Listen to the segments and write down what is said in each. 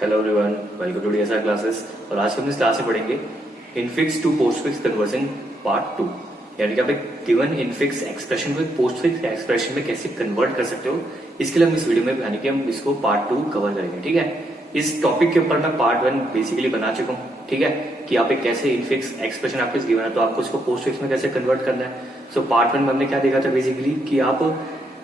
Hello everyone, welcome to DSR classes. और आज हम इस क्लास में पढ़ेंगे infix to postfix conversion part 2। यानी कि आप एक गिवन इनफिक्स एक्सप्रेशन को एक पोस्टफिक्स एक्सप्रेशन में कैसे कन्वर्ट कर सकते हो, इसके लिए हम इस वीडियो में यानी कि हम इसको पार्ट 2 कवर करेंगे। ठीक है, इस टॉपिक के ऊपर मैं पार्ट 1 बेसिकली बना चुका हूँ। ठीक है, कि आप एक कैसे इनफिक्स एक्सप्रेशन आपको गिवन है तो आपको इसको पोस्टफिक्स में कैसे कन्वर्ट करना है। सो पार्ट 1 में हमने क्या देखा था बेसिकली कि आप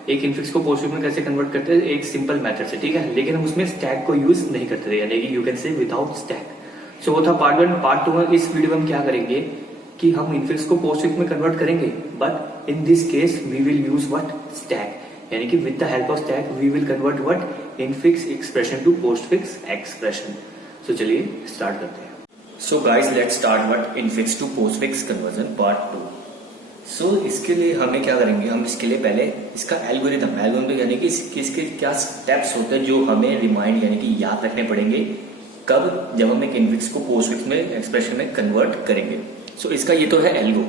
एक इनफिक्स को पोस्टफिक्स में कैसे कन्वर्ट करते हैं एक सिंपल मेथड से। ठीक है, लेकिन हम उसमें स्टैक को यूज नहीं करते थे, यानी कि you can say without stack. So वो था पार्ट 1। पार्ट 2 में इस वीडियो में हम क्या करेंगे कि हम इनफिक्स को पोस्टफिक्स में कन्वर्ट करेंगे, but in this case we will use what stack, यानी कि with the help of stack we will convert what infix expression to postfix expression. So चलिए स्टार्ट करते हैं। So guys let's start what infix to postfix conversion part 2। सो इसके लिए हमें क्या करेंगे, हम इसके लिए पहले इसका एल्गोरिथम यानी कि इसके क्या स्टेप्स होते हैं जो हमें रिमाइंड यानी कि याद रखने पड़ेंगे कब, जब हम एक इनफिक्स को पोस्टफिक्स में एक्सप्रेशन में कन्वर्ट करेंगे। सो इसका ये तो है एल्गो।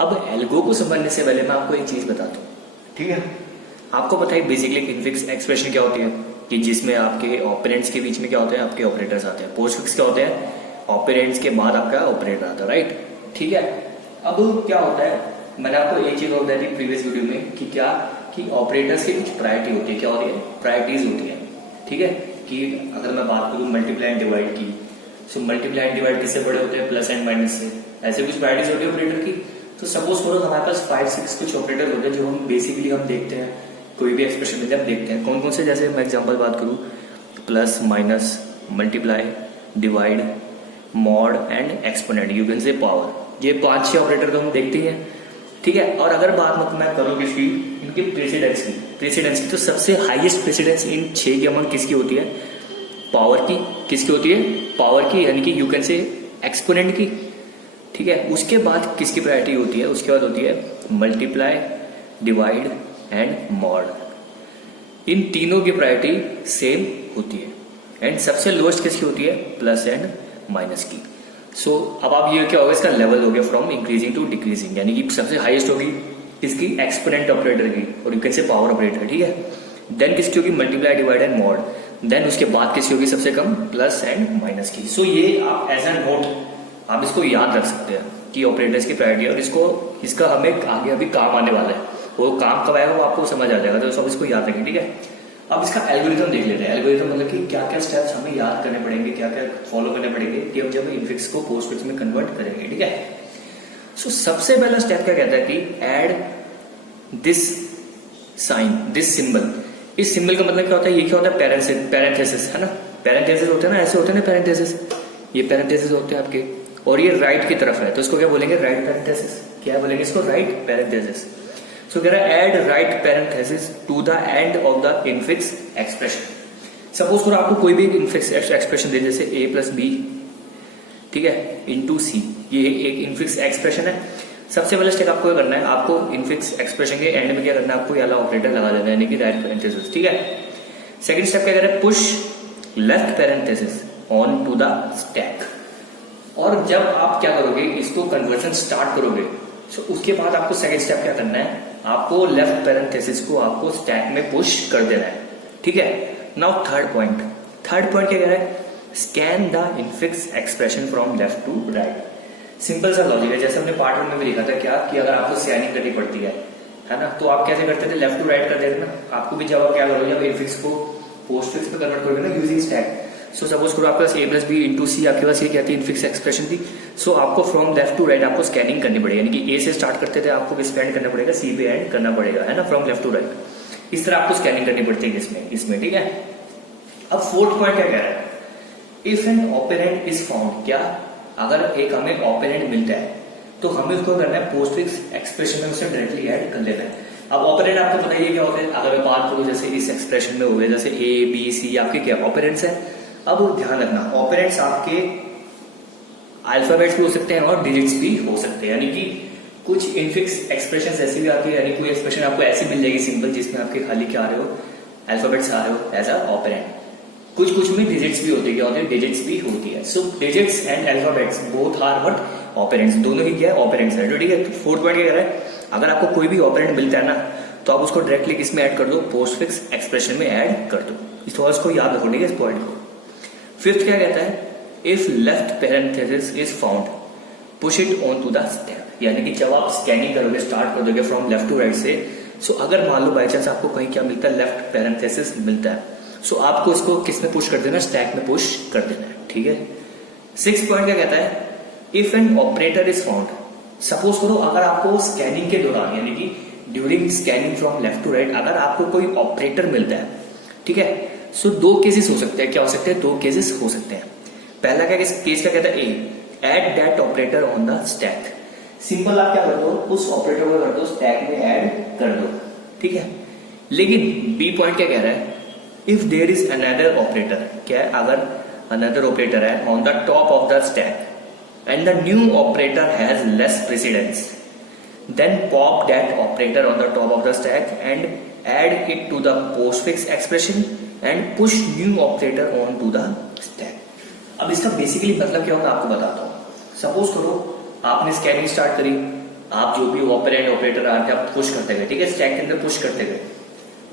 अब एल्गो को समझने से पहले मैं आपको एक चीज बताता हूँ। ठीक है, आपको पता है बेसिकली इनफिक्स एक्सप्रेशन क्या होती है कि जिसमें आपके ऑपरेंट्स के बीच में क्या होते हैं, आपके ऑपरेटर्स आते हैं। पोस्टफिक्स क्या होते हैं, ऑपरेंट्स के बाद आपका ऑपरेटर आता है, राइट। ठीक है, अब क्या होता है, मैंने आपको एक चीज और बताई थी प्रीवियस वीडियो में कि क्या कि ऑपरेटर्स की कुछ प्रायोरिटी होती है। क्या होती है, प्रायोरिटीज होती है। ठीक है, कि अगर मैं बात करूं मल्टीप्लाई एंड डिवाइड की, सो मल्टीप्लाई एंड डिवाइड किससे बड़े होते हैं, प्लस एंड माइनस से। ऐसे कुछ प्रायोरिटीज होती है ऑपरेटर की। तो सपोज करो हमारे पास 5-6 कुछ ऑपरेटर होते हैं जो हम बेसिकली हम देखते हैं, कोई भी एक्सप्रेशन में हम देखते हैं। कौन कौन से, जैसे मैं एग्जाम्पल बात करूं, plus, minus, multiply, divide, mod and exponent, you can say power. ये 5-6 ऑपरेटर तो हम देखते हैं। ठीक है, और अगर बात मैं करूं किसकी, इनकी प्रेसिडेंस की तो सबसे हाईएस्ट प्रेसिडेंस इन 6 के अमंग किसकी होती है, पावर की। किसकी होती है, पावर की, यानी कि यू कैन से एक्सपोनेंट की। ठीक है, उसके बाद किसकी प्रायोरिटी होती है, उसके बाद होती है मल्टीप्लाई, डिवाइड एंड मॉड। इन तीनों की प्रायोरिटी सेम होती है। एंड सबसे लोएस्ट किसकी होती है, प्लस एंड माइनस की। सो अब आप ये क्या होगा, इसका लेवल हो गया फ्रॉम इंक्रीजिंग टू डिक्रीजिंग, यानी कि सबसे हाईएस्ट होगी इसकी एक्सपोनेंट ऑपरेटर की और you can say power operator. ठीक है, देन किसकी होगी, multiply, divide and mod. Then उसके बाद किसकी होगी सबसे कम, प्लस एंड माइनस की। सो ये आप एज ए नोट आप इसको याद रख सकते हैं कि ऑपरेटर्स की प्रायोरिटी, और इसका हमें आगे अभी काम आने वाला है। वो काम कब आएगा वो आपको समझ आ जाएगा, तो सब इसको याद रखें। ठीक है, अब इसका एल्गोरिथम देख लेते हैं। एल्गोरिथम मतलब कि क्या क्या स्टेप्स हमें याद करने पड़ेंगे, क्या क्या फॉलो करने पड़ेंगे कि हम जब इनफिक्स को पोस्टफिक्स में कन्वर्ट करेंगे। ठीक है, सो सबसे पहला स्टेप क्या कहता है कि add this sign, this symbol. इस सिंबल का मतलब क्या होता है, ये क्या होता है, पैरेंथेसिस है ना। पैरेंथेसिस होते हैं ना, ऐसे होते हैं ना पैरेंथेसिस, ये पैरेंथेसिस होते हैं आपके, और ये राइट की तरफ है तो इसको क्या बोलेंगे, राइट पैरेंथेसिस। क्या बोलेंगे इसको, राइट पैरेंथेसिस। सो कह रहा है add right parenthesis to the end of the infix expression. Suppose करो आपको कोई भी इनफिक्स एक्सप्रेशन दे, जैसे a प्लस बी, ठीक है, इंटू सी, ये एक इनफिक्स एक्सप्रेशन है। सबसे पहले स्टेप आपको करना है, आपको इनफिक्स एक्सप्रेशन के एंड में क्या करना है, आपको ये वाला ऑपरेटर लगा देना है, यानी कि राइट पैरेंथेसिस। ठीक है, सेकंड स्टेप क्या कर रहा है, push left parenthesis on to the stack. और जब आप क्या करोगे, इसको कन्वर्जन स्टार्ट करोगे, तो उसके बाद आपको सेकंड स्टेप क्या करना है, आपको लेफ्ट पैरेंथेसिस को आपको स्टैक में पुश कर देना है। ठीक है, नाउ थर्ड पॉइंट क्या कह रहा है, scan the infix expression from left to right. Simple सा लॉजिक है, जैसे हमने पार्ट 1 में भी लिखा था क्या कि अगर आपको स्कैनिंग करनी पड़ती है ना, तो आप कैसे करते थे, लेफ्ट टू राइट कर देते ना। आपको भी जब आप क्या करोगे, जब इनफिक्स को पोस्टफिक्स में कन्वर्ट करोगे ना यूजिंग स्टैक। सो सपोज करो आपके पास a प्लस बी इंटू सी, आपके पास ये क्या थी, इनफिक्स एक्सप्रेशन थी। सो आपको फ्रॉम लेफ्ट टू राइट आपको स्कैनिंग करनी पड़ेगी, यानी कि a से स्टार्ट करते थे, आपको किस पे एंड करना पड़ेगा, c पे एंड करना पड़ेगा, है ना, फ्रॉम लेफ्ट टू राइट। इस तरह आपको स्कैनिंग करनी पड़ती है इसमें। ठीक है, अब फोर्थ पॉइंट क्या कह रहा है, if an operand is found. क्या, अगर एक हमें ऑपरेंट मिलता है तो हमें उसको करना है पोस्टफिक्स एक्सप्रेशन में उसे डायरेक्टली ऐड कर लेना है। अब ऑपरेंट आपको बताइए क्या होते हैं, अगर मैं बात करूं जैसे इस एक्सप्रेशन में हो गए, जैसे a b c आपके क्या ऑपरेंट्स है। अब ध्यान रखना, ऑपरेंट्स आपके अल्फाबेट्स भी हो सकते हैं और डिजिट्स भी हो सकते हैं, यानी कि कुछ इनफिक्स एक्सप्रेशंस ऐसी भी आती है, यानी कोई एक्सप्रेशन आपको ऐसी मिल जाएगी सिंपल, जिसमें आपके खाली क्या आ रहे हो, अल्फाबेट्स आ रहे हो एज अ ऑपरेंट। कुछ में डिजिट्स भी होती है, क्या होती है, डिजिट्स भी होती है। So digits and alphabets both are what, operands, दोनों ही क्या है, ऑपरेंट्स है। ठीक है, तो फोर्थ पॉइंट क्या कह रहा है, अगर आपको कोई भी ऑपरेंट मिलता है ना, तो आप उसको डायरेक्टली किसमें ऐड कर दो, पोस्टफिक्स एक्सप्रेशन में ऐड कर दो। इसको याद रखो, ठीक है, इस पॉइंट को। फिफ्थ क्या कहता है, if left parenthesis is found push it on to the stack, यानी कि जब आप स्कैनिंग करोगे, स्टार्ट कर दोगे फ्रॉम लेफ्ट टू राइट से, सो अगर मान लो बाई चांस आपको कहीं क्या मिलता है, लेफ्ट पैरेंथेसिस मिलता है, सो आपको इसको किस में पुश कर देना, स्टैक में पुश कर देना है, ठीक है। सिक्स पॉइंट क्या कहता है, if an operator is found, suppose करो अगर आपको स्कैनिंग के दौरान यानी कि during scanning from left to right अगर आपको कोई ऑपरेटर मिलता है, ठीक है, सो दो केसेस हो सकते हैं, क्या हो सकते हैं, दो केसेस हो सकते हैं। पहला क्या केस क्या कहता है, a add that operator on the stack, simple आप क्या कर दो, उस ऑपरेटर को कर दो स्टैक में ऐड कर दो, ठीक है। लेकिन बी पॉइंट क्या कह रहा है, if there is another operator, क्या है, अगर अनदर ऑपरेटर है on the top of the stack and the new operator has less precedence, then pop that operator on the top of the stack and add it to the postfix expression and push new operator on to the stack। अब इसका basically मतलब क्या होगा आपको बताता हूँ। Suppose करो आपने स्कैनिंग स्टार्ट करी, आप जो भी ऑपरेंड ऑपरेटर आ रहे आप पुश करते गए, ठीक है, स्टैक के अंदर पुश करते गए।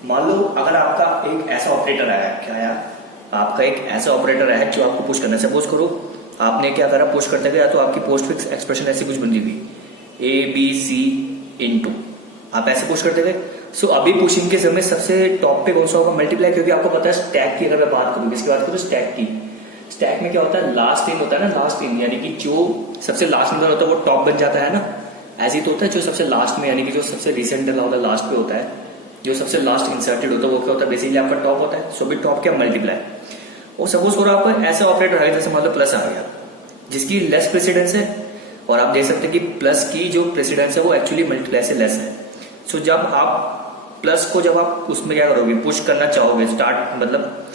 मान लो अगर आपका एक ऐसा ऑपरेटर आया, क्या आया, आपका एक ऐसा ऑपरेटर आया जो आपको पुश करना है। सपोज करो आपने क्या करा, पुश करते गया तो आपकी पोस्टफिक्स एक्सप्रेशन ऐसी कुछ बन रही थी, ABC इंटू, आप ऐसे पुश करते गए। सो अभी पुशिंग के समय सबसे टॉप पे कौन सा होगा, मल्टीप्लाई, क्योंकि आपको पता है स्टैक की अगर मैं बात करूँ, किसकी बात करूँ, स्टैक की। स्टैक में क्या होता है, लास्ट इन होता है ना, लास्ट इन यानी कि जो सबसे लास्ट में होता है वो टॉप बन जाता है ना, ऐसे ही तो होता है। जो सबसे लास्ट में यानी कि जो सबसे रिसेंट डला होता है लास्ट पे होता है, जो सबसे लास्ट इंसर्टेड होता है वो क्या होता है, बेसिकली आपका टॉप होता है। सो भी टॉप क्या, मल्टीप्लाई। और सपोज करो आपको ऐसा ऑपरेटर आ गया जैसे मान लो प्लस आ गया, जिसकी लेस प्रेसिडेंस है, और आप देख सकते हैं कि प्लस की जो प्रेसिडेंस है वो एक्चुअली मल्टीप्लाई से लेस है। सो जब आप प्लस को जब आप उसमें क्या करोगे, पुश करना चाहोगे, स्टार्ट मतलब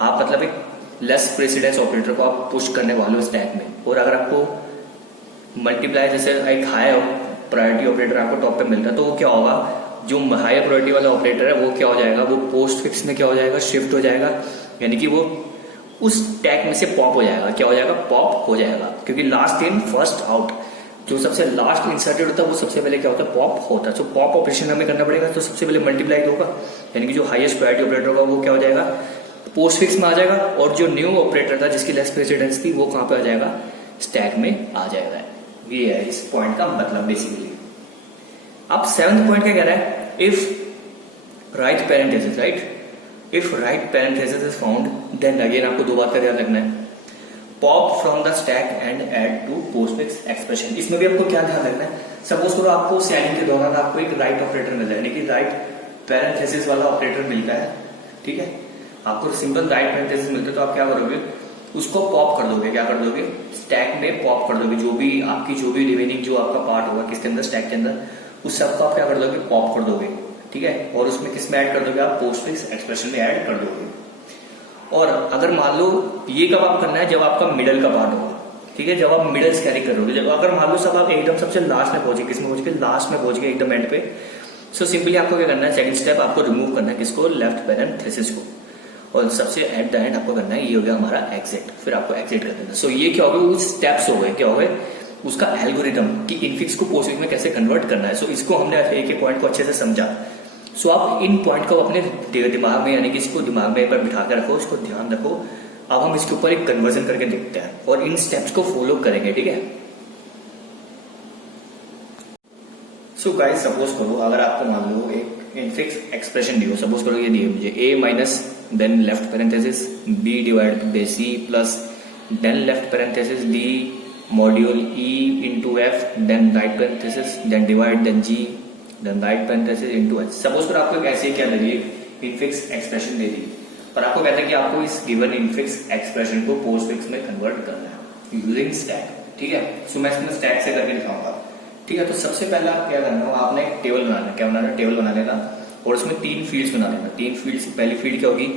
आप मतलब एक लेस प्रेसिडेंस ऑपरेटर को आप पुश करने वाले हो स्टैक में, और अगर आपको मल्टीप्लाई जैसे एक हाई प्रायोरिटी ऑपरेटर आपको टॉप पे मिलता है, तो वो क्या होगा, जो हाई प्रायोरिटी वाला ऑपरेटर है वो क्या हो जाएगा, वो पोस्ट फिक्स में क्या हो जाएगा, शिफ्ट हो जाएगा, यानी कि वो उस टैग में से पॉप हो जाएगा। क्या हो जाएगा, पॉप हो जाएगा, क्योंकि लास्ट इन फर्स्ट आउट, जो सबसे लास्ट इंसर्टेड होता है वो सबसे पहले क्या होता है, पॉप होता है। तो पॉप ऑपरेशन हमें करना पड़ेगा, तो सबसे पहले मल्टीप्लाई होगा, यानी कि जो हाईएस्ट प्रायोरिटी ऑपरेटर होगा वो क्या हो जाएगा, पोस्ट फिक्स में आ जाएगा, और जो न्यू ऑपरेटर था जिसकी लेस प्रेसिडेंस थी वो कहां पे आ जाएगा, स्टैक में आ जाएगा। ये है इस पॉइंट का मतलब बेसिकली। अब सेवंथ पॉइंट क्या कह रहा है, if right parenthesis, right, if right parenthesis is found then again आपको दो बात का ध्यान रखना है, pop from the stack and add to postfix expression. इसमें भी आपको क्या ध्यान रखना है, सपोज करो आपको स्कैनिंग के दौरान आपको एक राइट ऑपरेटर मिल जाए, यानी कि राइट पैरेंथेसिस वाला ऑपरेटर मिलता है, ठीक है, आपको सिंपल राइट पैरेंथेसिस मिलता है, तो आप क्या करोगे, उसको पॉप कर दोगे, क्या कर दोगे, स्टैक में पॉप कर दोगे, जो भी आपकी जो भी रिमेनिंग जो आपका पार्ट होगा किसके अंदर, स्टैक के अंदर, उस सबको आप क्या कर दोगे, पॉप कर दोगे, ठीक है, और उसमें किस में ऐड कर दोगे, आप पोस्टफिक्स एक्सप्रेशन में ऐड कर दोगे। और अगर मान लो ये कब आप करना है, जब आपका मिडल का पार्ट होगा, ठीक है, जब आप मिडल स्कैनिंग करोगे, जब अगर मान लो सब आप एकदम सबसे लास्ट में पहुंचे, किसमें पहुंच गए, लास्ट में पहुंच गए एकदम एंड पे, सो सिंपली आपको क्या करना है, सेकंड स्टेप आपको रिमूव करना है, किसको, लेफ्ट पैरेंथेसिस को, और सबसे एट द एंड आपको करना है, ये हो गया हमारा एग्जिट, फिर आपको एग्जिट कर देना। सो ये क्या हो गया, उस स्टेप्स हो गए, क्या हो गए, उसका एल्गोरिदम कि इनफिक्स को पोस्टफिक्स में कैसे कन्वर्ट करना है। सो इसको हमने एक एक पॉइंट को अच्छे से समझा। सो आप इन पॉइंट को अपने दिमाग में, यानी कि इसको दिमाग में एक बार बिठा के रखो, इसको ध्यान रखो। अब हम इसके ऊपर एक कन्वर्जन करके देखते हैं और इन स्टेप्स को फॉलो करेंगे, ठीक है। सो गाइस, सपोज करो अगर आपको मान लो एक इनफिक्स एक्सप्रेशन दी हो, सपोज करो ये दिए मुझे a minus then left parenthesis b divide by c plus then left parenthesis d module e into f then right parenthesis then divide then g then right parenthesis into h। Suppose करो आपको ऐसे क्या दे दी, infix expression दे दी, पर आपको कहते हैं कि आपको इस गिवन इनफिक्स एक्सप्रेशन को पोस्टफिक्स में कन्वर्ट करना है यूजिंग स्टैक, ठीक है। सो मैं इसमें स्टैक से करके दिखाऊंगा, ठीक है। तो सबसे पहला क्या करना है, आपने एक टेबल बनाना है, क्या बनाना है, टेबल बना लेना, और उसमें तीन फील्ड्स बना लेना। तीन फील्ड्स, पहली फील्ड क्या होगी,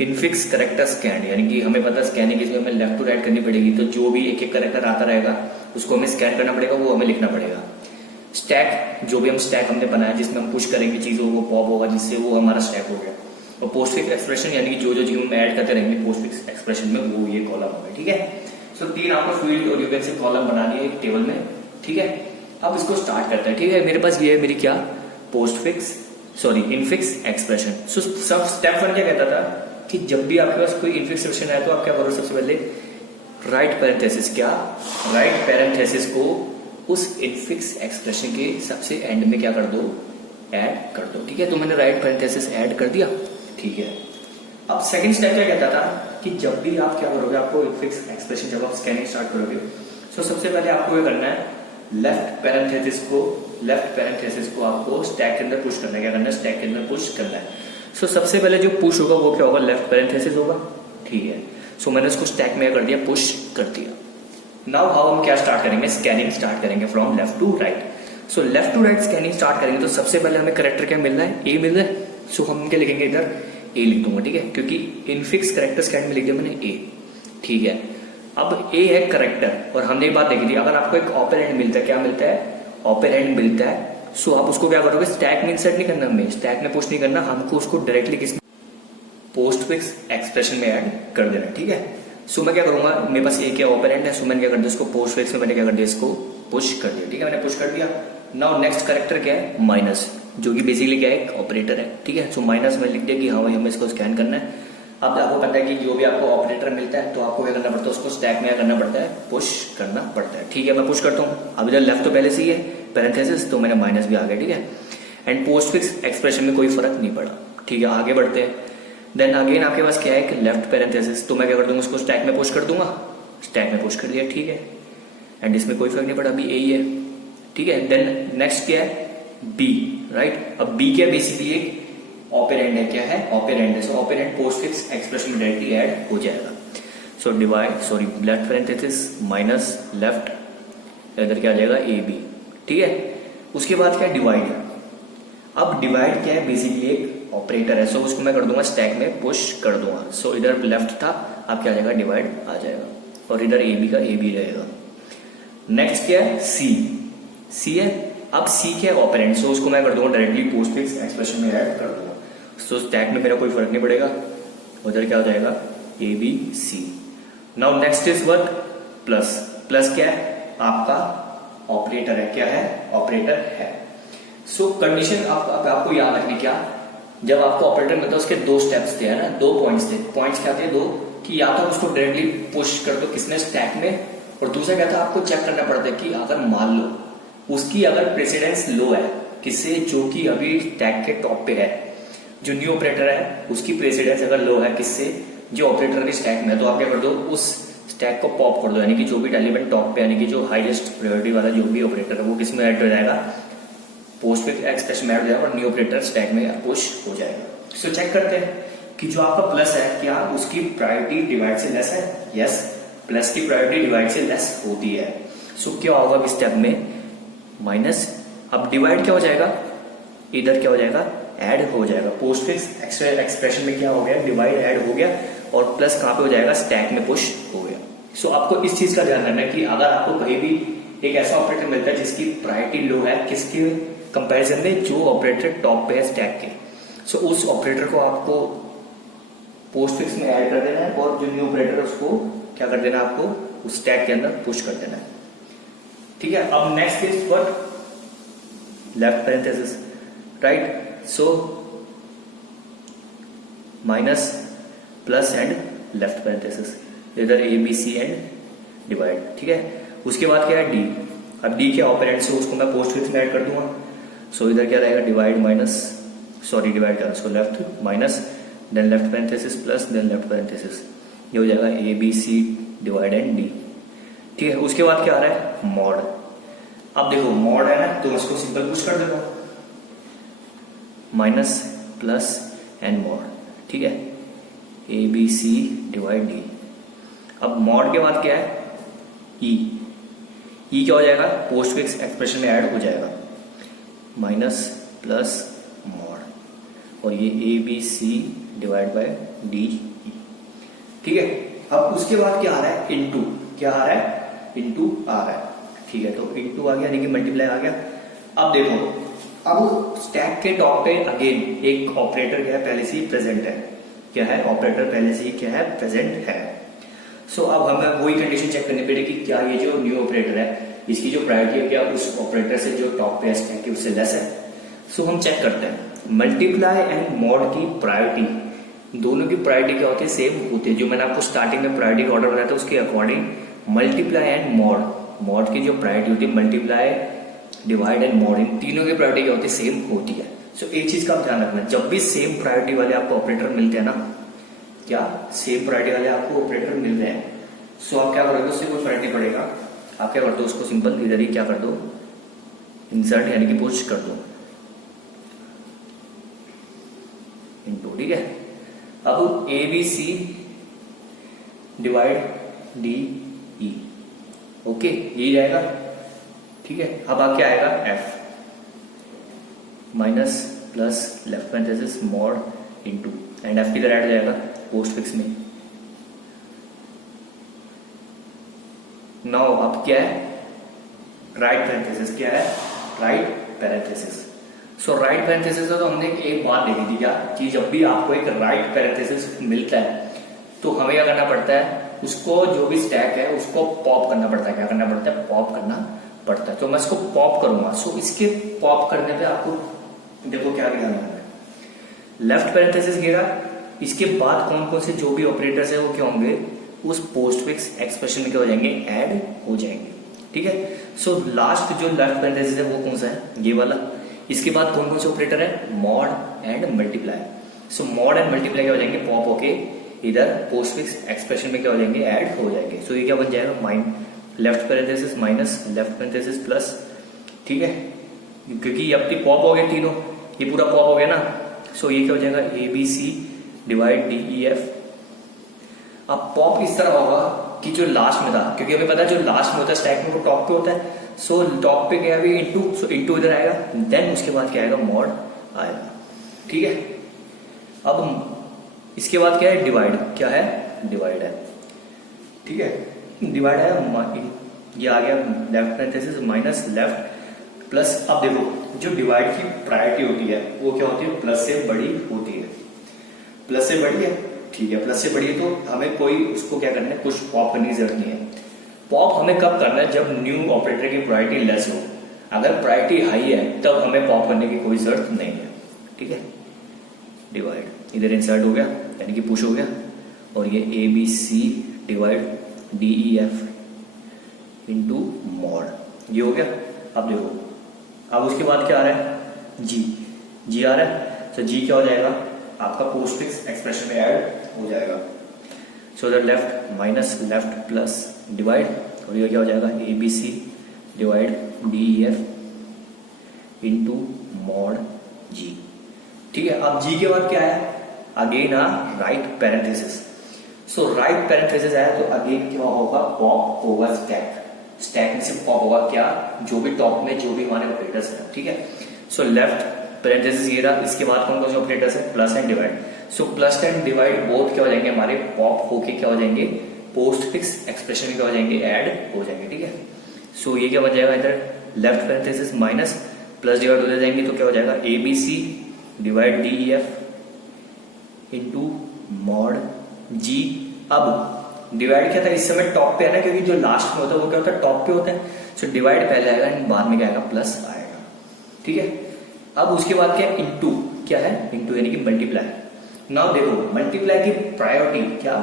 इनफिक्स करेक्टर स्कैन, यानी कि हमें पता है स्कैनिंग इसमें हमें लेफ्ट टू राइट करनी पड़ेगी, तो जो भी एक एक करेक्टर आता रहेगा उसको हमें स्कैन करना पड़ेगा, वो हमें लिखना पड़ेगा। स्टैक, जो भी हम स्टैक हमने बनाया जिसमें हम पुश करेंगे चीजों को, पॉप होगा जिससे वो हमारा स्टैक हो गया। और पोस्टफिक्स एक्सप्रेशन, यानी कि जो जो चीज हम ऐड करते रहेंगे पोस्टफिक्स एक्सप्रेशन में, वो ये कॉलम होगा, ठीक है। सो तीन आपको फील्ड और यूकेन से कॉलम बना दिए एक टेबल में, ठीक है। अब इसको स्टार्ट करते हैं, ठीक है। मेरे पास ये है मेरी क्या, पोस्टफिक्स, सॉरी इनफिक्स एक्सप्रेशन। सो सब स्टेप वन क्या कहता था, कि जब भी आपके पास कोई इनफिक्स एक्सप्रेशन आए तो आप क्या करो, सबसे पहले राइट पैरेंथेसिस, क्या राइट पैरेंथेसिस को उस इनफिक्स एक्सप्रेशन के सबसे एंड में क्या कर दो, ऐड कर दो। ठीक है, तो मैंने राइट पैरेंथेसिस ऐड कर दिया। ठीक है, अब सेकंड स्टेप क्या कहता था कि जब भी आप क्या करोगे, आपको इनफिक्स एक्सप्रेशन जब आप स्कैनिंग स्टार्ट करोगे, तो सबसे पहले आपको ये करना है, लेफ्ट पैरेंथेसिस को आपको स्टैक के अंदर पुश करना है। क्या करना है, स्टैक के अंदर पुश करना है। सो सबसे पहले जो पुश होगा वो क्या होगा, लेफ्ट पैरेंथेसिस होगा। ठीक है, सो मैंने उसको स्टैक में कर दिया, पुश कर दिया। नाउ हाउ हम क्या स्टार्ट करेंगे, स्कैनिंग स्टार्ट करेंगे from left to right. So left to right scanning start करेंगे तो सबसे पहले हमें करेक्टर क्या मिल रहा है, ए मिल रहा है। सो हम क्या लिखेंगे, इधर ए लिख दूंगा। ठीक है, क्योंकि इनफिक्स करेक्टर स्कैन में लिख दिया मैंने ए। ठीक है, अब ए है करेक्टर, और हमने एक बात देखी थी, अगर आपको एक ऑपरेंड मिलता है, क्या मिलता है, ऑपरेंड मिलता है, सो आप उसको क्या करोगे, स्टैक में इंसर्ट नहीं करना, हमें स्टैक में पुश नहीं करना, हमको उसको डायरेक्टली किस पोस्टफिक्स एक्सप्रेशन में ऐड कर देना। ठीक है, सो मैं क्या करूंगा, मेरे पास ए क्या ऑपरेंड है, सो मैंने क्या कर दिया, इसको पोस्टफिक्स में मैंने क्या कर दिया, इसको पुश कर दिया। ठीक है, मैंने पुश कर दिया। नाउ नेक्स्ट करेक्टर क्या है, माइनस, जो कि बेसिकली क्या है, एक ऑपरेटर है। ठीक है, सो माइनस में लिख दिया कि हाँ भाई हमें इसको स्कैन करना है। अब आपको पता है कि जो भी आपको ऑपरेटर मिलता है तो आपको क्या करना पड़ता है, उसको स्टैक में क्या करना पड़ता है, पुश करना पड़ता है। ठीक है, मैं पुश करता हूँ। अब इधर लेफ्ट तो पहले से ही है पैरेंथेसिस, तो मैंने माइनस भी आ गया। ठीक है, एंड पोस्टफिक्स एक्सप्रेशन में कोई फर्क नहीं पड़ा। ठीक है, आगे बढ़ते हैं। देन अगेन आपके पास क्या है कि लेफ्ट पैरेंथेसिस, तो मैं क्या कर दूंगा, उसको स्टैक में पुश कर दूंगा, स्टैक में पुश कर दिया। ठीक है, एंड इसमें कोई फर्क नहीं पड़ा, अभी ए ही है। ठीक है, देन नेक्स्ट क्या है, बी, राइट। अब बी क्या, बेसिकली एक ऑपरेंड है। क्या है, ऑपरेंड है। सो ऑपरेंड पोस्टफिक्स एक्सप्रेशन में डायरेक्टली ऐड हो जाएगा। So left parenthesis minus left, इधर क्या आ जाएगा, ए बी। ठीक है, उसके बाद क्या है, डिवाइड। अब डिवाइड क्या है, बेसिकली एक ऑपरेटर है। सो उसको मैं कर दूंगा, स्टैक में पुश कर दूंगा। सो इधर लेफ्ट था, अब क्या आ जाएगा, डिवाइड आ जाएगा, और इधर ए बी का ए बी रहेगा। नेक्स्ट क्या है, सी है। अब सी क्या है, ऑपरेंड, सो उसको मैं कर दूंगा डायरेक्टली पोस्टफिक्स एक्सप्रेशन में ऐड कर दूंगा। सो स्टैक में मेरा कोई फर्क नहीं पड़ेगा, उधर क्या हो जाएगा, A B C. Now next is what, plus. Plus क्या है, आपका ऑपरेटर है। क्या है, ऑपरेटर है। सो कंडीशन आपको याद रखनी, क्या, जब आपको ऑपरेटर मिलता है उसके दो स्टेप्स थे, है ना, दो पॉइंट्स थे। पॉइंट्स क्या थे, दो, कि या तो उसको डायरेक्टली पुश कर दो किसने, स्टैक में, और दूसरा क्या था, आपको चेक करना पड़ता है कि अगर मान लो उसकी अगर प्रेसिडेंस लो है, किससे, जो कि अभी स्टैक के टॉप पे है, जो न्यू ऑपरेटर है उसकी प्रेसिडेंस अगर लो है, किससे, जो ऑपरेटर के स्टैक में है, तो आप क्या कर दो, उस स्टैक को पॉप कर दो, यानी कि जो भी एलिमेंट टॉप पे, यानी कि जो हाईएस्ट प्रायोरिटी वाला जो भी ऑपरेटर है वो किस में ऐड हो जाएगा, पोस्टफिक्स एक्सप्रेशन में ऐड हो जाएगा, और न्यू ऑपरेटर स्टैक में पुश हो जाएगा। सो चेक करते हैं कि जो आपका प्लस है, क्या उसकी प्रायोरिटी डिवाइड से लेस है। यस, प्लस की प्रायोरिटी डिवाइड से लेस होती है। सो क्या होगा इस स्टेप में, माइनस। अब डिवाइड क्या हो जाएगा, इधर क्या हो जाएगा, ऐड हो जाएगा। पोस्टफिक्स एक्सप्रेशन में क्या हो गया, डिवाइड ऐड हो गया, और प्लस कहां पे हो जाएगा, स्टैक में पुश हो गया। सो आपको इस चीज का ध्यान रखना है कि अगर आपको कहीं भी एक ऐसा ऑपरेटर मिलता है जिसकी प्रायोरिटी लो है, किसके कंपैरिजन में, जो ऑपरेटर टॉप पे है स्टैक के, सो उस ऑपरेटर को आपको पोस्टफिक्स में ऐड कर देना है, और जो न्यू ऑपरेटर है उसको क्या कर देना है, आपको उस स्टैक के अंदर पुश कर देना है। ठीक है, अब next is what, left parenthesis, right. So minus plus and left parenthesis, इधर A B C and divide. ठीक है, उसके बाद क्या है, डी। अब डी क्या ऑपरेंड, से उसको मैं पोस्टफिक्स में ऐड कर दूंगा। सो इधर क्या रहेगा, डिवाइड माइनस, डिवाइड करना, so left minus, then left parenthesis plus, then left parenthesis, ये हो जाएगा A B C divide and D. ठीक है, उसके बाद क्या आ रहा है, मॉड। अब देखो मॉड है ना, तो उसको सिंपल पुश कर देता हूं, माइनस प्लस एंड मॉड। ठीक है, A B C divide D. अब मॉड के बाद क्या है, ई। ई क्या हो जाएगा, पोस्टफिक्स एक्सप्रेशन में ऐड हो जाएगा, माइनस प्लस मॉड, और ये A B C divide by D. ठीक है, अब उसके बाद क्या आ रहा है, इनटू। क्या आ रहा है, इनटू आ रहा है। ठीक है, तो इनटू आ गया, यानी कि मल्टीप्लाई आ गया। अब देखो, अब स्टैक के टॉप पे अगेन एक ऑपरेटर क्या है, पहले से ही प्रेजेंट है। क्या है, ऑपरेटर पहले से ही क्या है, प्रेजेंट है। सो अब हमें वही कंडीशन चेक करनी पड़ेगी कि क्या ये जो न्यू ऑपरेटर है, इसकी जो प्रायोरिटी है, क्या उस ऑपरेटर से जो टॉप पे है स्टैक के उससे लेस है। सो हम चेक करते हैं, मल्टीप्लाई एंड मॉड की प्रायोरिटी दोनों की प्रायोरिटी क्या होती है, सेम होती है। जो मैंने आपको स्टार्टिंग में प्रायोरिटी ऑर्डर बताया था उसके according multiply and mod, mod की जो प्रायोरिटी होती है मल्टीप्लाई, डिवाइड एंड मॉड, इन तीनों की प्रायोरिटी क्या होती है, सेम होती है। सो एक चीज का आप ध्यान रखना, जब भी सेम प्रायोरिटी वाले आपको ऑपरेटर मिलते हैं ना, क्या सेम प्रायोरिटी वाले आपको ऑपरेटर मिल रहे हैं, सो आप क्या करोगे, उससे कोई फर्क नहीं पड़ेगा, आप क्या कर दो, उसको सिंपल इधर ही क्या कर दो, इंसर्ट यानी कि पुश कर दो इनटू, ठीक है। अब A B C divide D E, okay, यही जाएगा, ठीक है। अब आ क्या आएगा, F minus plus left parenthesis mod into, and F किधर ऐड जाएगा, पोस्ट फिक्स में। नाउ अब क्या है, राइट पैरेंथेसिस, क्या है, right parenthesis. So right parenthesis तो हमने एक बात देखी थी क्या, कि जब भी आपको एक राइट पैरेंथेसिस मिलता है तो हमें क्या करना पड़ता है, उसको जो भी स्टैक है उसको पॉप करना पड़ता है, क्या करना पड़ता है, पॉप करना पड़ता है। तो मैं इसको पॉप करूंगा, सो इसके पॉप करने पे आपको देखो क्या ध्यान रखना है, लेफ्ट पैरेंथेसिस घेरा, इसके बाद कौन कौन से जो भी ऑपरेटर्स है वो क्या होंगे, उस पोस्ट फिक्स एक्सप्रेशन में क्या हो जाएंगे, ऐड हो जाएंगे, ठीक है। सो लास्ट जो लेफ्ट पैरेंथेसिस है वो कौन सा है, ये वाला। इसके बाद कौन कौन से ऑपरेटर है, mod and multiply. So mod and multiply क्या हो जाएंगे, पॉप होके इधर पोस्ट फिक्स एक्सप्रेशन में क्या हो जाएंगे, ऐड हो जाएंगे। सो ये क्या बन जाएगा, mine left parenthesis minus left parenthesis plus, ठीक है, क्योंकि अब तो पॉप हो गए तीनों, ये पूरा पॉप हो गया ना। सो ये क्या हो जाएगा, A B C divide D E F. अब पॉप इस तरह होगा कि जो लास्ट में था, क्योंकि हमें पता है जो लास्ट में होता है स्टैक में वो टॉप पे होता है, सो टॉप पे क्या है इंटू, सो इंटू इधर आएगा, देन उसके बाद क्या आएगा, मॉड आएगा, ठीक है। अब इसके बाद क्या है, डिवाइड, क्या है, डिवाइड है, ठीक है, डिवाइड है, ये आ गया left parenthesis minus left plus. अब देखो जो डिवाइड की प्रायोरिटी होती है वो क्या होती है, प्लस से बड़ी होती है, प्लस से बड़ी है, ठीक है, प्लस से बड़ी है, तो हमें कोई उसको क्या करना है, कुछ पॉप करने की जरूरत नहीं है। पॉप हमें कब करना है, जब न्यू ऑपरेटर की प्रायोरिटी लेस हो। अगर प्रायोरिटी हाई है तब हमें पॉप करने की कोई जरूरत नहीं है, ठीक है। डिवाइड इधर इंसर्ट हो गया यानी कि पुश हो गया, और ये A B C divide D E F into mod, ये हो गया। अब देखो, अब उसके बाद क्या आ रहा है, जी, जी आ रहा है, तो जी क्या हो जाएगा, आपका पोस्ट फिक्स एक्सप्रेशन में ऐड हो जाएगा। So that left minus left plus divide, और ये क्या हो जाएगा, A B C divide D E F into mod G, ठीक है। अब जी के बाद क्या है, again right parenthesis. So right parenthesis आया तो अगेन क्या होगा, पॉप होगा स्टैक, स्टैक में से पॉप होगा क्या, जो भी टॉप में जो भी हमारे ऑपरेटर्स हैं, ठीक है। सो लेफ्ट पैरेंथेसिस ये रहा, इसके बाद कौन कौन से ऑपरेटर्स है, plus and divide. So plus and divide both क्या हो जाएंगे हमारे, पॉप होके क्या हो जाएंगे, पोस्ट फिक्स एक्सप्रेशन में क्या हो जाएंगे, ऐड हो जाएंगे, ठीक है। सो ये क्या बन जाएगा, इधर left parenthesis minus plus divide हो जाएंगे, तो क्या हो जाएगा, A B C divide D E F into mod G. अब डिवाइड क्या था, इस समय टॉप पे है ना, क्योंकि जो लास्ट में होता है वो क्या होता है, टॉप पे होता है। सो डिवाइड पहले आएगा एंड बाद में क्या आएगा, प्लस आएगा, ठीक है। अब उसके बाद क्या, इंटू, क्या है, इंटू यानी कि मल्टीप्लाई। नाउ देखो मल्टीप्लाई की प्रायोरिटी क्या,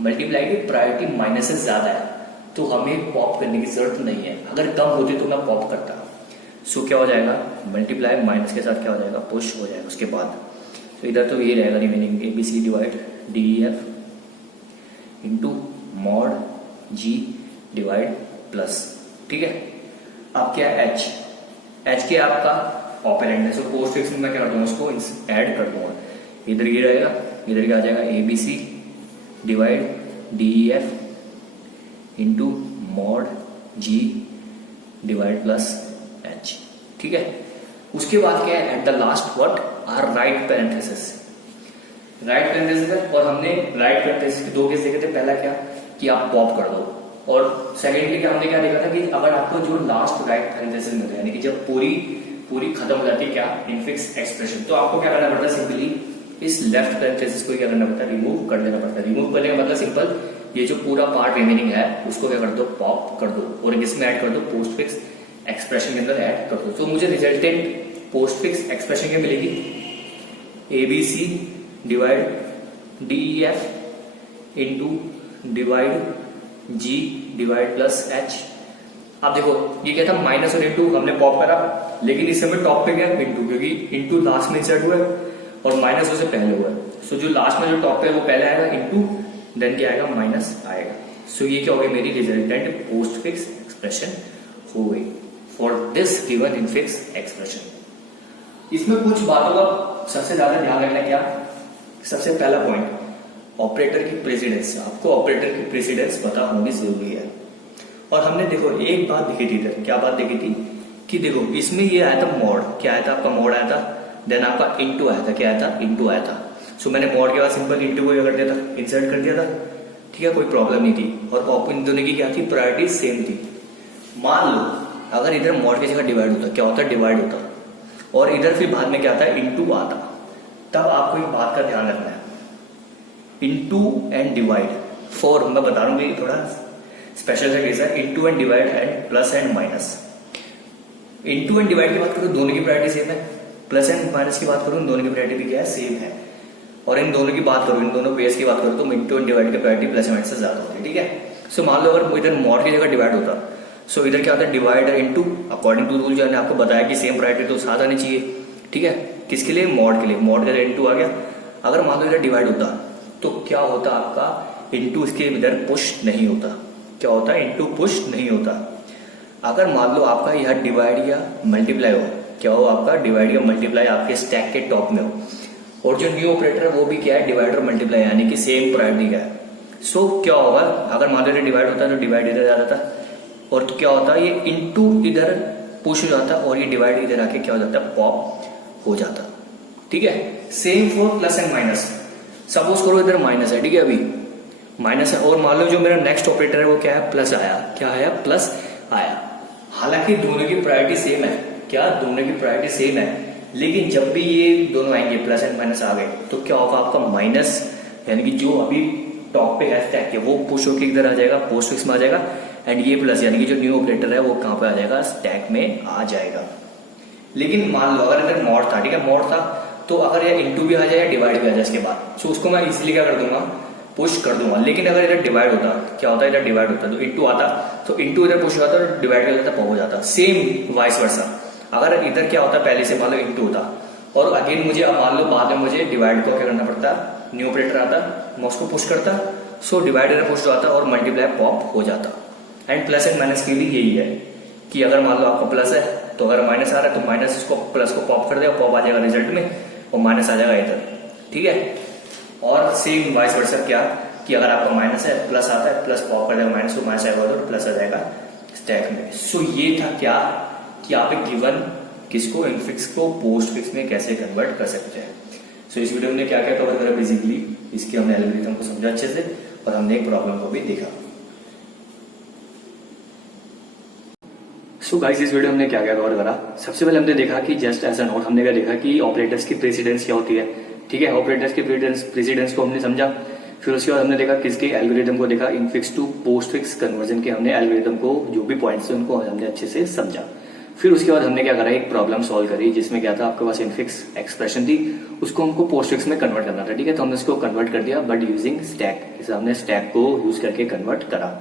मल्टीप्लाई की प्रायोरिटी माइनस से ज्यादा है तो हमें पॉप करने की जरूरत नहीं है, अगर कम होती तो मैं पॉप करता। सो क्या हो जाएगा, मल्टीप्लाई माइनस के साथ क्या हो जाएगा, पुश हो जाएगा उसके बाद। तो इधर तो ये रहेगा remaining, A B C divide D E F into mod G divide plus, ठीक है। अब क्या है, एच, एच के आपका ऑपरेंड है, सो पोस्ट फिक्स में मैं क्या कर दूंगा, उसको ऐड कर दूंगा, इधर ये रहेगा, इधर क्या आ जाएगा, A B C divide D E F into mod G divide plus H, ठीक है। उसके बाद क्या है, at the last what are right parenthesis, right parenthesis है, और हमने राइट पैरेंथेसिस के दो केस देखे थे, पहला क्या कि आप पॉप कर दो, और सेकेंडली क्या हमने क्या देखा था कि अगर आपको जो लास्ट राइट पैरेंथेसिस मिलता है, यानी कि जब पूरी खत्म हो जाती है क्या, इनफिक्स एक्सप्रेशन, तो आपको क्या करना पड़ता है, सिंपली इस लेफ्ट पैरेंथेसिस को क्या करना पड़ता है, रिमूव कर देना पड़ता है। रिमूव करने का मतलब सिंपल, ये जो पूरा पार्ट रिमेनिंग है उसको क्या कर दो, पॉप कर दो, और इसमें ऐड कर दो, पोस्ट फिक्स एक्सप्रेशन के अंदर ऐड कर दो। तो मुझे रिजल्टेंट पोस्ट फिक्स एक्सप्रेशन क्या मिलेगी, A B C divide DEF into divide G divide plus H। अब देखो ये क्या था, माइनस और इंटू हमने पॉप करा, लेकिन इस समय टॉप पे गया इंटू, क्योंकि इंटू लास्ट में इंसर्ट हुआ है और माइनस उससे पहले हुआ है। सो जो लास्ट में जो टॉप पे है वो पहले आएगा, इंटू देन क्या आएगा, माइनस आएगा। सो ये क्या हो गई, मेरी रिजल्टेंट पोस्ट फिक्स एक्सप्रेशन हो गई for this given infix expression. इसमें कुछ बातों का सबसे ज्यादा ध्यान रखना क्या, सबसे पहला पॉइंट ऑपरेटर की प्रेसिडेंस। आपको ऑपरेटर की प्रेसिडेंस पता होनी जरूरी है। और हमने देखो एक बात देखी थी इधर, क्या बात देखी थी कि देखो इसमें ये आया था मॉड, क्या आया था आपका, मॉड आया था, देन आपका इंटू आया था, क्या आया था, इंटू आया था। सो मैंने मॉड के बाद सिंपल इंटू को कर दिया था, इंसर्ट कर दिया था, ठीक है, कोई प्रॉब्लम नहीं थी। और इन दोनों की क्या थी, प्रायोरिटी सेम थी। मान लो अगर इधर मॉड की जगह डिवाइड होता, क्या होता, डिवाइड होता, और इधर फिर बाद में क्या आता है, इंटू आता, तब आपको एक बात का ध्यान रखना है, इंटू एंड डिवाइड फॉर, मैं बता रहा हूँ थोड़ा स्पेशल सा केस है, into and divide and plus and minus. Into and divide की बात करूं दोनों की प्रायोरिटी सेम है, प्लस एंड माइनस की बात करूं दोनों की प्रायोरिटी भी क्या है, सेम है। और इन दोनों की बात करूं, इन दोनों पेयर्स की बात करूं तो इंटू एंड डिवाइड की प्रायोरिटी प्लस एंड माइनस से ज्यादा होती है, ठीक है। सो मान लो अगर इधर मॉड की जगह डिवाइड होता, सो इधर क्या होता है, डिवाइड है इंटू, अकॉर्डिंग टू रूल जो है आपको बताया कि सेम प्रायोरिटी तो साथ आनी चाहिए, ठीक है। किसके लिए, मॉड के लिए, मॉड का इंटू आ गया। अगर मान लो इधर डिवाइड होता तो क्या होता आपका, इंटू इसके इधर पुश नहीं होता, क्या होता है, इंटू पुश नहीं होता। अगर मान लो आपका यह डिवाइड या मल्टीप्लाई हो, क्या हो आपका, डिवाइड या मल्टीप्लाई आपके स्टैक के टॉप में हो, और जो न्यू ऑपरेटर है वो भी क्या है, डिवाइड और मल्टीप्लाई, यानी कि सेम प्रायोरिटी का है। सो क्या होगा, अगर मान लो डिवाइड होता है तो डिवाइड इधर आ जाता, और तो क्या होता है, ये इंटू इधर पुश हो जाता और ये डिवाइड इधर आके क्या हो जाता, पॉप हो जाता, ठीक है। Same for plus and minus. Suppose करो इधर माइनस है, ठीक है, अभी माइनस है, और मान लो जो मेरा नेक्स्ट ऑपरेटर है वो क्या है, प्लस आया, क्या आया, प्लस आया। हालांकि दोनों की प्रायोरिटी सेम है, क्या, दोनों की प्रायोरिटी सेम है, लेकिन जब भी ये दोनों आएंगे प्लस एंड माइनस आ गए तो क्या होगा आपका, माइनस, यानी कि जो अभी टॉप पे है स्टैक के वो पुश होकर इधर आ जाएगा, पोस्ट फिक्स में आ जाएगा, एंड ये प्लस यानी कि जो न्यू ऑपरेटर है वो कहां पे आ जाएगा, स्टैक में आ जाएगा। लेकिन मान लो अगर इधर मॉड था, ठीक है, मॉड था, तो अगर ये इंटू भी आ जाए या डिवाइड भी आ जाए इसके बाद, सो उसको मैं इजिली क्या कर दूंगा, पुश कर दूंगा। लेकिन अगर इधर डिवाइड होता, क्या होता है, इधर डिवाइड होता तो इंटू आता, तो इंटू इधर पुश होता और डिवाइड कर जाता, पॉप हो जाता। सेम वाइस वर्सा, अगर इधर क्या होता, पहले से मान लो इंटू होता, और अगेन मुझे अब मान लो बाद में मुझे डिवाइड को क्या करना पड़ता, न्यू ऑपरेटर आता, मैं उसको पुश करता, सो डिवाइड इधर पुश आता और मल्टीप्लाई पॉप हो जाता। एंड प्लस एंड माइनस के लिए यही है कि अगर मान लो आपका प्लस है तो अगर माइनस आ रहा है तो माइनस इसको प्लस को पॉप कर देगा, पॉप आ जाएगा रिजल्ट में और माइनस आ जाएगा इधर, ठीक है। और सेम वाइस वर्सा, क्या कि अगर आपका माइनस है प्लस आता है, प्लस पॉप कर देगा माइनस को, माइनस आएगा तो प्लस आ जाएगा स्टैक में। सो ये था क्या कि आप एक गिवन किसको, इनफिक्स को पोस्ट फिक्स में कैसे कन्वर्ट कर सकते हैं। सो इस वीडियो में क्या क्या कवर करा, बेसिकली इसके हमने एल्गोरिथम को समझा अच्छे से और हमने एक प्रॉब्लम को भी देखा। सो गाइस इस वीडियो में हमने क्या क्या कवर करा, सबसे पहले हमने देखा कि जस्ट एज अ नोट हमने क्या देखा कि ऑपरेटर्स की प्रेसिडेंस क्या होती है, ठीक है, ऑपरेटर्स की प्रेसिडेंस को हमने समझा। फिर उसके बाद हमने देखा किसके एल्गोरिथम को देखा, infix to postfix conversion के हमने एल्गोरिथम को जो भी पॉइंट्स थे उनको हमने अच्छे से समझा। फिर उसके बाद हमने क्या करा, एक प्रॉब्लम सॉल्व करी जिसमें क्या था, आपके पास इनफिक्स एक्सप्रेशन थी, उसको हमको पोस्ट फिक्स में कन्वर्ट करना था, ठीक है। तो हमने उसको कन्वर्ट कर दिया बट यूजिंग स्टैक, जैसे हमने स्टैक को यूज करके कन्वर्ट करा।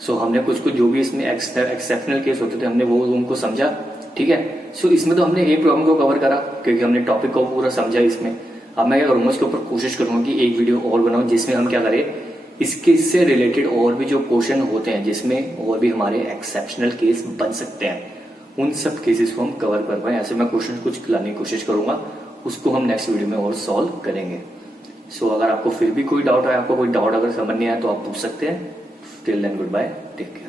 सो हमने कुछ कुछ जो भी इसमें एक्सेप्शनल केस होते थे हमने वो उनको समझा, ठीक है। सो इसमें तो हमने एक प्रॉब्लम को कवर करा क्योंकि हमने टॉपिक को पूरा समझा इसमें। अब मैं क्या करूंगा, इसके ऊपर कोशिश करूंगा कि एक वीडियो और बनाऊं जिसमें हम क्या करें, इसके से रिलेटेड और भी जो क्वेश्चन होते हैं जिसमें और भी हमारे एक्सेप्शनल केस बन सकते हैं, उन सब केसेस को हम कवर कर पाए, ऐसे मैं क्वेश्चन कुछ लाने की कोशिश करूंगा, उसको हम नेक्स्ट वीडियो में और सॉल्व करेंगे। सो अगर आपको फिर भी कोई डाउट है, आपको कोई डाउट अगर समझ नहीं आया तो आप पूछ सकते हैं। Till then goodbye, take care.